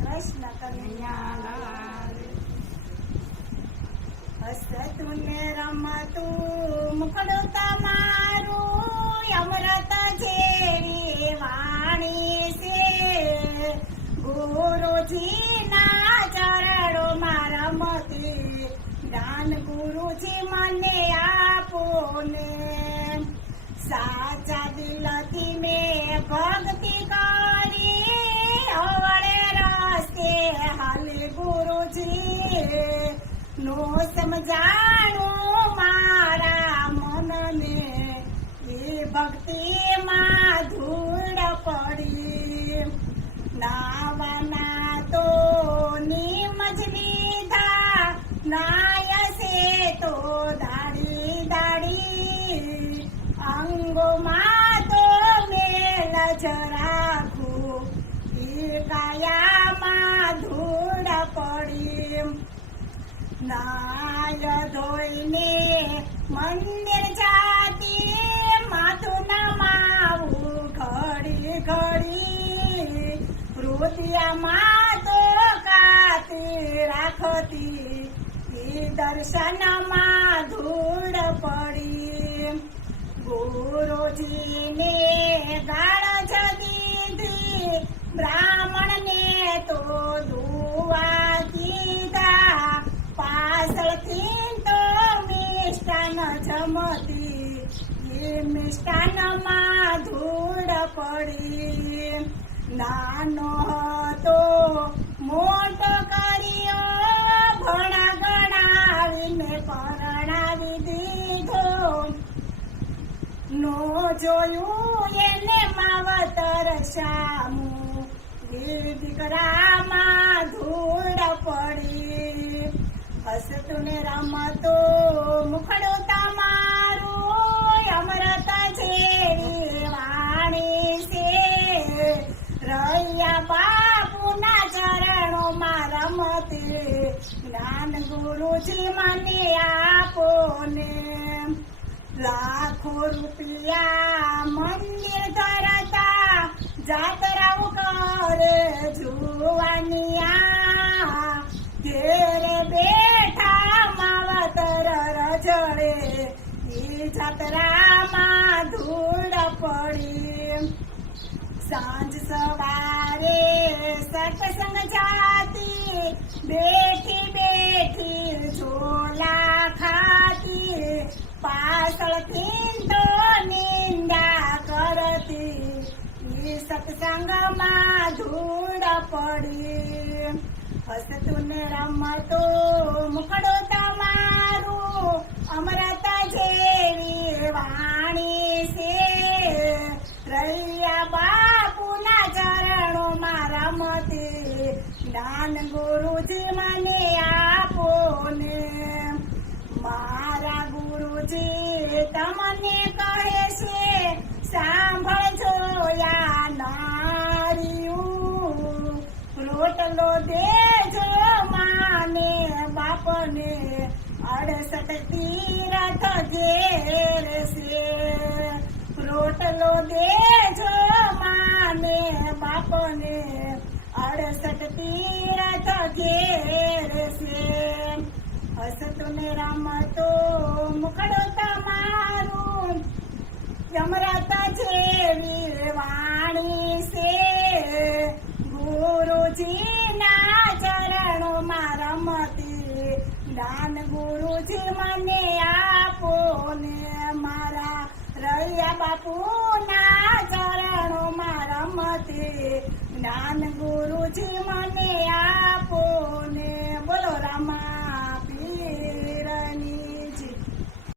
કૃષ્ણ કનૈયાલાલ. હસતું ને રમતું મુખડું તમારું અમૃત જેવી વાણી છે. ગુરુજીના ચરણોમાં રમતી જ્ઞાન ગુરુજી મને આપો ને. સાચા દિલથી મેં ભક્તિ કરી અવળે રસ્તે હાલે ગુરુજી નો સમજાણું મારા મનને. એ ભક્તિમાં ધૂળ પડી નાવાના તો નિમજ લીધા નાયસે તો દાડી દાડી અંગોમાં તો મેલ જ રાખું એ કાયામાં ધૂળ પડી. નાય ધોઈને મંદિર જાતી માથું નમાવું ઘડી ઘડી હૃદયમાં તો કાતી રાખતી એ દર્શનમાં ધૂળ પડી. ગુરુજીને ગાળ જ દીધી બ્રાહ્મણને તો દુઆ કીધા. પાછળથી તો મિષ્ટાન જમતી એ મિષ્ટાનમાં ધૂળ પડી. નાનો હતો મોટો કર્યો ભણા ગણાવીને પરણાવી દીધો. નો જોયું એને માવતર શામું એ દીકરામાં ધૂળ પડી. હસતું ને રમતું મુખડું તમારું અમૃત જેવી વાણી છે. રહ્યા બાપુના ચરણોમાં રમતી જ્ઞાન ગુરુજી મને આપો ને. લાખો રૂપિયા મંદિર ધરતા જાતરાઓ કરે જુવાનિયા. ઘેરે બેઠા માવતર રજળે ઈ જાતરામાં ધૂળ પડી. સાંજ સવારે સત્સંગ જાતી બેઠી બેઠી ઝોલા ખાતી. પાછળથી તો નિંદા કરતી ઈ સત્સંગમાં ધૂળ પડી. હસતું ને રમતું મુખડું તમારું અમૃત જેવી વાણી છે. રહ્યા બાપુના ચરણોમાં રમતી જ્ઞાન ગુરુજી મને આપો ને. મારા ગુરુજી તમને કહે છે સાંભળજો યા નારીયું. રોટલો દેજો માને બાપને 68 તીરથ ઘેર છે. રોટલો દેજો માને બાપને 68 તીરથ ઘેર છે. હસતું ને રમતું મુખડું તમારું અમૃત જેવી વાણી છે. ગુરુજીના ચરણોમાં રમતી જ્ઞાન ગુરુજી મને આપો ને. મારા રહ્યા બાપુના ચરણોમાં રમતી જ્ઞાન ગુરુજી મને